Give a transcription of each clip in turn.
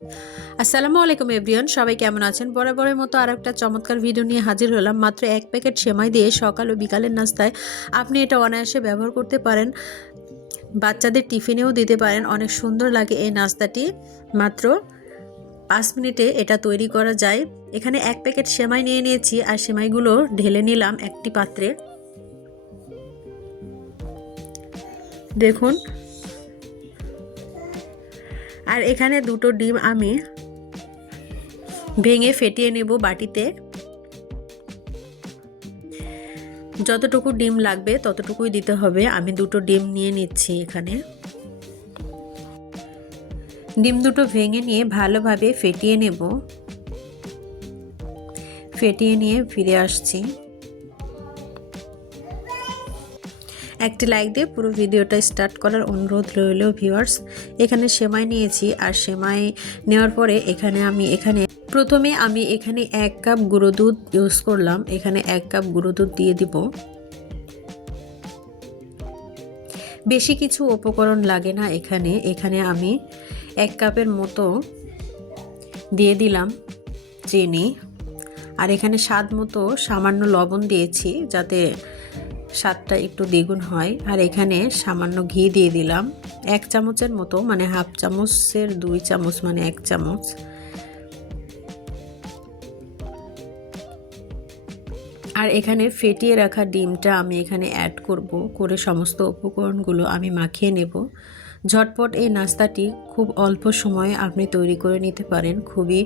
আসসালামু আলাইকুম এভরিওয়ান, সবাই কেমন আছেন? বরাবরের মতো আরেকটা চমৎকার ভিডিও নিয়ে হাজির হলাম। মাত্র 1 প্যাকেট সেমাই দিয়ে সকাল ও বিকালের নাস্তায় আপনি এটা অনায়াসে ব্যবহার করতে পারেন। বাচ্চাদের টিফিনেও দিতে পারেন। অনেক সুন্দর লাগে এই নাস্তাটি। মাত্র 5 মিনিটে এটা তৈরি করা যায়। এখানে 1 প্যাকেট সেমাই নিয়ে নিয়েছি আর সেমাইগুলো ঢেলে নিলাম একটি পাত্রে। দেখুন, আর এখানে দুটো ডিম আমি ভেঙে ফেটিয়ে নেব বাটিতে। যতটুকু ডিম লাগবে ততটুকুই দিতে হবে। আমি দুটো ডিম নিয়ে নিচ্ছি। এখানে ডিম দুটো ভেঙে নিয়ে ভালোভাবে ফেটিয়ে নেব। ফেটিয়ে নিয়ে ফিরে আসছি। একটি লাইক দিয়ে পুরো ভিডিওটা স্টার্ট করার অনুরোধ রইল ভিউয়ার্স। এখানে সেমাই নিয়েছি আর সেমাই নেওয়ার পরে প্রথমে আমি এখানে 1 কাপ গুঁড়ো দুধ ইউজ করলাম। এখানে 1 কাপ গুঁড়ো দুধ দিয়ে দিব। বেশি কিছু উপকরণ লাগে না। এখানে আমি 1 কাপের মতো দিয়ে দিলাম চিনি, আর এখানে স্বাদ মতো সামান্য লবণ দিয়েছি যাতে স্বাদটা একটু দ্বিগুণ হয়। আর এখানে সামান্য ঘি দিয়ে দিলাম 1 চামচের মতো, মানে হাফ চামচের 2 চামচ, মানে 1 চামচ। আর এখানে ফেটিয়ে রাখা ডিমটা আমি এখানে অ্যাড করব। করে সমস্ত উপকরণগুলো আমি মাখিয়ে নেব। ঝটপট এই নাস্তাটি খুব অল্প সময়ে আপনি তৈরি করে নিতে পারেন। খুবই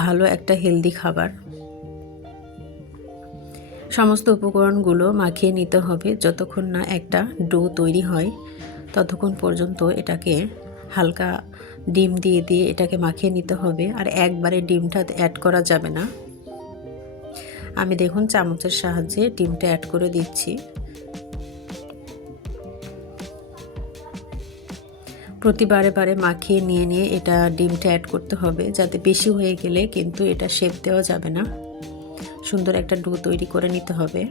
ভালো একটা হেলদি খাবার। সমস্ত উপকরণগুলো মাখিয়ে নিতে হবে। যতক্ষণ না একটা ডো তৈরি হয় ততক্ষণ পর্যন্ত এটাকে হালকা ডিম দিয়ে এটাকে মাখিয়ে নিতে হবে। আর একবারে ডিমটা অ্যাড করা যাবে না। আমি দেখুন চামচের সাহায্যে ডিমটা অ্যাড করে দিচ্ছি। প্রতিবারে মাখিয়ে নিয়ে এটা ডিমটা অ্যাড করতে হবে, যাতে বেশি হয়ে গেলে কিন্তু এটা শেপ দেওয়া যাবে না। সুন্দর একটা ডো তৈরি করে নিতে হবে।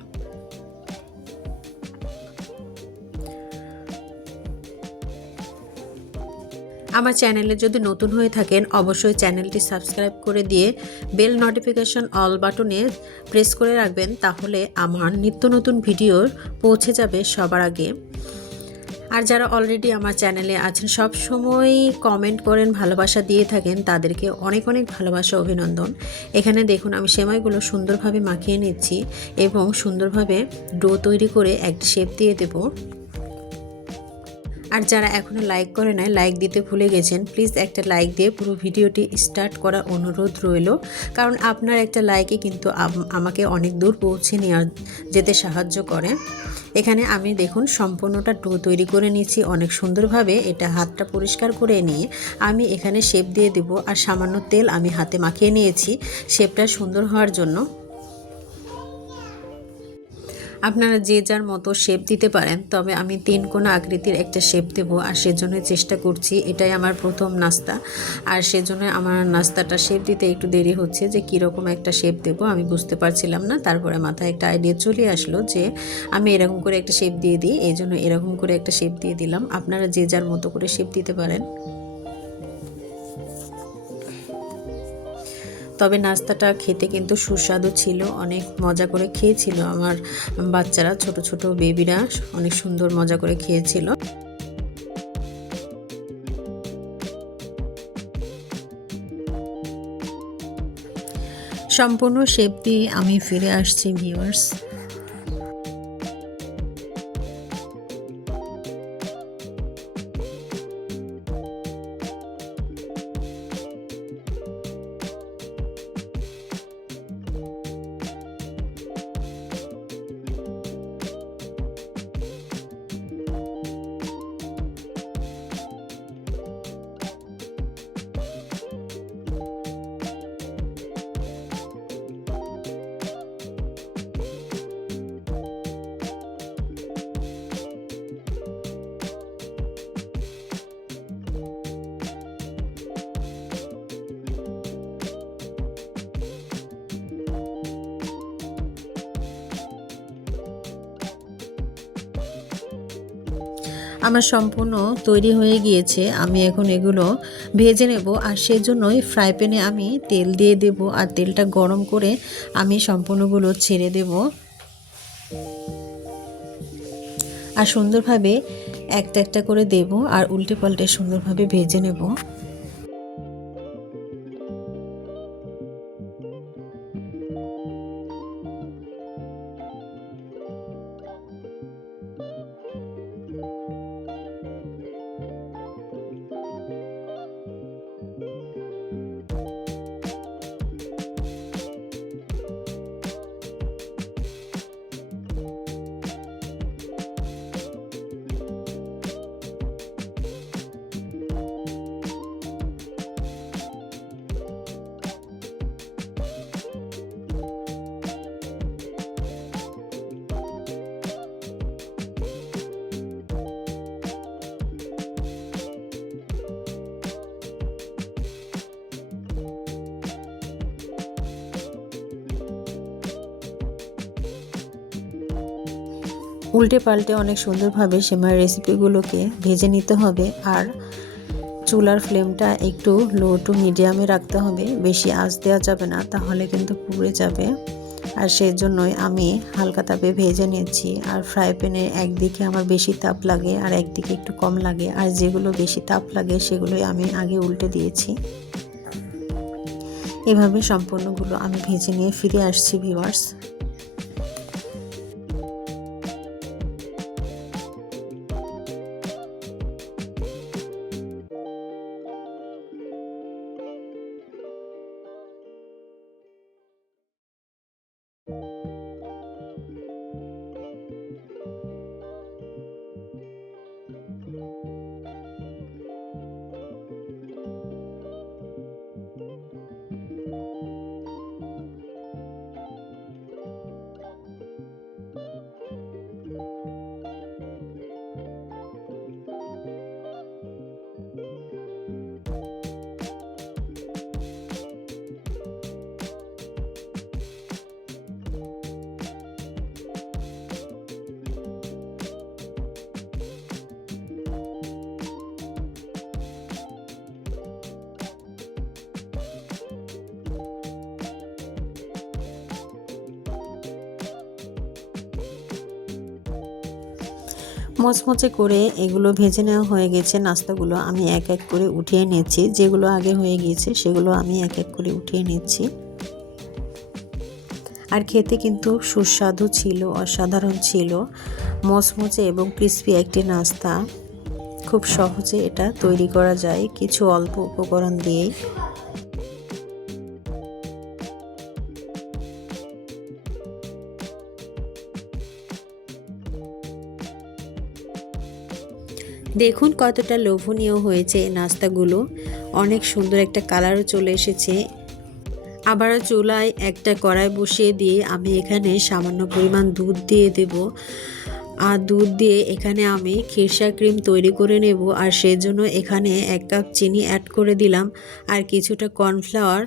আমার চ্যানেলে যদি নতুন হয়ে থাকেন অবশ্যই চ্যানেলটি সাবস্ক্রাইব করে দিয়ে বেল নোটিফিকেশন অল বাটনে প্রেস করে রাখবেন, তাহলে আমার নিত্য নতুন ভিডিও পৌঁছে যাবে সবার আগে। আর যারা অলরেডি আমার চ্যানেলে আছেন, সব সময় কমেন্ট করেন, ভালোবাসা দিয়ে থাকেন, তাদেরকে অনেক অনেক ভালোবাসা, অভিনন্দন। এখানে দেখুন আমি সেমাইগুলো সুন্দরভাবে মাখিয়ে নিচ্ছি এবং সুন্দরভাবে ডো তৈরি করে একটা শেপ দিয়ে দেব। আর যারা এখনও লাইক করে নাই, লাইক দিতে ভুলে গেছেন, প্লিজ একটা লাইক দিয়ে পুরো ভিডিওটি স্টার্ট করার অনুরোধ রইল। কারণ আপনার একটা লাইকে কিন্তু আমাকে অনেক দূর পৌঁছে যেতে সাহায্য করে। এখানে আমি দেখুন সম্পূর্ণটা ডো তৈরি করে নিয়েছি অনেক সুন্দরভাবে। এটা হাতটা পরিষ্কার করে নিয়ে আমি এখানে শেপ দিয়ে দেব। আর সামান্য তেল আমি হাতে মাখিয়ে নিয়েছি শেপটা সুন্দর হওয়ার জন্য। আপনারা যে যার মতো শেপ দিতে পারেন, তবে আমি 3 কোণা আকৃতির একটা শেপ দেব। আর সেজন্য চেষ্টা করছি, এটাই আমার প্রথম নাস্তা। আর সেজন্য আমার নাস্তাটা শেপ দিতে একটু দেরি হচ্ছে, যে কীরকম একটা শেপ দেব আমি বুঝতে পারছিলাম না। তারপরে মাথায় একটা আইডিয়া চলে আসলো যে আমি এরকম করে একটা শেপ দিয়ে দিই, এই জন্য এরকম করে একটা শেপ দিয়ে দিলাম। আপনারা যে যার মতো করে শেপ দিতে পারেন। তবে নাস্তাটা খেতে কিন্তু সুস্বাদু ছিল, অনেক মজা করে খেয়েছিল আমার বাচ্চারা, ছোট ছোট বেবিরা অনেক সুন্দর মজা করে খেয়েছিল। সম্পূর্ণ শেপ দিয়ে আমি ফিরে আসছি ভিউয়ার্স। আমার সম্পূর্ণ তৈরি হয়ে গিয়েছে। আমি এখন এগুলো ভেজে নেব, আর সেজন্যই ফ্রাই প্যানে আমি তেল দিয়ে দেব, আর তেলটা গরম করে আমি সম্পূর্ণগুলো ছেড়ে দেব, আর সুন্দরভাবে একটা একটা করে দেব, আর উল্টে পাল্টে সুন্দরভাবে ভেজে নেব। উল্টে পাল্টে অনেক সুন্দরভাবে সেমাই রেসিপিগুলোকে ভেজে নিতে হবে, আর চুলার ফ্লেমটা একটু লো টু মিডিয়ামে রাখতে হবে, বেশি আঁচ দেওয়া যাবে না, তাহলে কিন্তু পুড়ে যাবে। আর সেই জন্যই আমি হালকা তাপে ভেজে নিচ্ছি। আর ফ্রাই প্যানে একদিকে আমার বেশি তাপ লাগে আর একদিকে একটু কম লাগে, আর যেগুলো বেশি তাপ লাগে সেগুলোই আমি আগে উল্টে দিয়েছি। এভাবে সম্পূর্ণগুলো আমি ভেজে নিয়ে ফিরে আসছি ভিউয়ার্স। মচমচে করে এগুলো ভেজে নেওয়া হয়ে গেছে। নাস্তাগুলো আমি এক এক করে উঠিয়ে নিচ্ছি, যেগুলো আগে হয়ে গিয়েছে সেগুলো আমি এক এক করে উঠিয়ে নিচ্ছি। আর খেতে কিন্তু সুস্বাদু ছিল, অসাধারণ ছিল, মচমচে এবং ক্রিস্পি একটি নাস্তা। খুব সহজে এটা তৈরি করা যায় কিছু অল্প উপকরণ দিয়েই। দেখুন কতটা লোভনীয় হয়েছে এই নাস্তাগুলো, অনেক সুন্দর একটা কালারও চলে এসেছে। আবারও চুলায় একটা কড়াই বসিয়ে দিয়ে আমি এখানে সামান্য পরিমাণ দুধ দিয়ে দেব, আর দুধ দিয়ে এখানে আমি খিরসা ক্রিম তৈরি করে নেব। আর সেজন্য এখানে 1 কাপ চিনি অ্যাড করে দিলাম, আর কিছুটা কর্নফ্লাওয়ার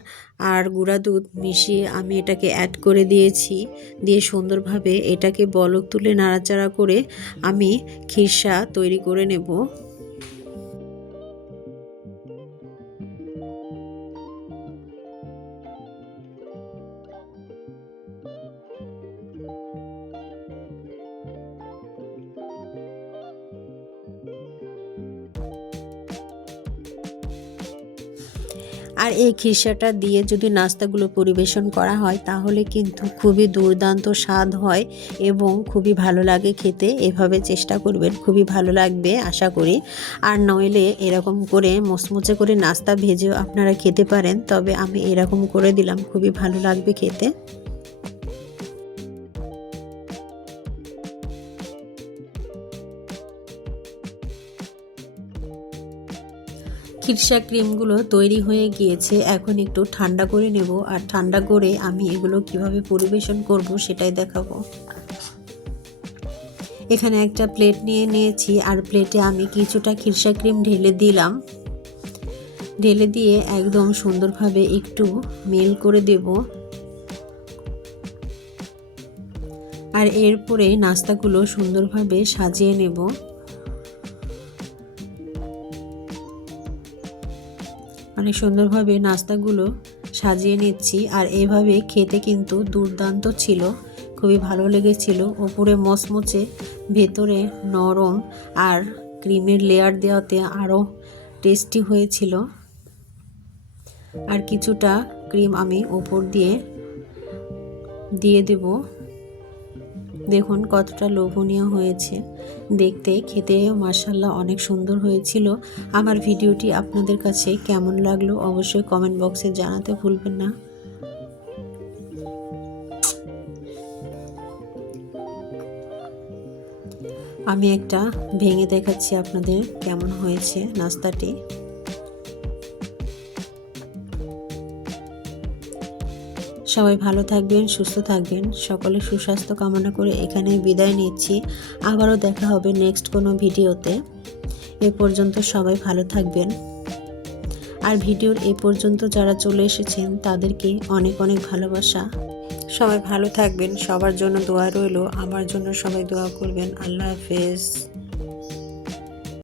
আর গুঁড়া দুধ মিশিয়ে আমি এটাকে অ্যাড করে দিয়েছি। দিয়ে সুন্দরভাবে এটাকে বলক তুলে নাড়াচাড়া করে আমি খিরসা তৈরি করে নেব। আর এই খিরসাটা দিয়ে যদি নাস্তাগুলো পরিবেশন করা হয় তাহলে কিন্তু খুবই দুর্দান্ত স্বাদ হয় এবং খুবই ভালো লাগে খেতে। এভাবে চেষ্টা করবেন, খুবই ভালো লাগবে আশা করি। আর নইলে এরকম করে মুচমুচে করে নাস্তা ভেজেও আপনারা খেতে পারেন, তবে আমি এরকম করে দিলাম, খুবই ভালো লাগবে খেতে। খিরসা ক্রিমগুলো তৈরি হয়ে গিয়েছে, এখন একটু ঠান্ডা করে নেব, আর ঠান্ডা করে আমি এগুলো কিভাবে পরিবেশন করব সেটাই দেখাবো। এখানে একটা প্লেট নিয়ে নিয়েছি, আর প্লেটে আমি কিছুটা খিরসা ক্রিম ঢেলে দিলাম। ঢেলে দিয়ে একদম সুন্দরভাবে একটু মেল করে দেব। আর এরপরে নাস্তাগুলো সুন্দরভাবে সাজিয়ে নেব। অনেক সুন্দরভাবে নাস্তাগুলো সাজিয়ে নিচ্ছি। আর এইভাবে খেতে কিন্তু দুর্দান্ত ছিল, খুবই ভালো লেগেছিল। ওপরে মচমচে, ভেতরে নরম, আর ক্রিমের লেয়ার দেওয়াতে আরও টেস্টি হয়েছিল। আর কিছুটা ক্রিম আমি ওপর দিয়ে দেব। দেখুন কতটা লোভনীয় হয়েছে দেখতে, খেতে মাশাআল্লাহ অনেক সুন্দর হয়েছিল। আমার ভিডিওটি আপনাদের কাছে কেমন লাগলো অবশ্যই কমেন্ট বক্সে জানাতে ভুলবেন না। আমি একটা ভেঙে দেখাচ্ছি আপনাদের কেমন হয়েছে নাস্তাটি। সবাই ভালো থাকবেন, সুস্থ থাকবেন, সকলের সুস্বাস্থ্য কামনা করে এখানে বিদায় নিচ্ছি। আবারও দেখা হবে নেক্সট কোনো ভিডিওতে। এ পর্যন্ত সবাই ভালো থাকবেন। আর ভিডিওর এ পর্যন্ত যারা চলে এসেছেন তাদেরকে অনেক অনেক ভালোবাসা। সবাই ভালো থাকবেন, সবার জন্য দোয়া রইল, আমার জন্য সবাই দোয়া করবেন। আল্লাহ হাফেজ।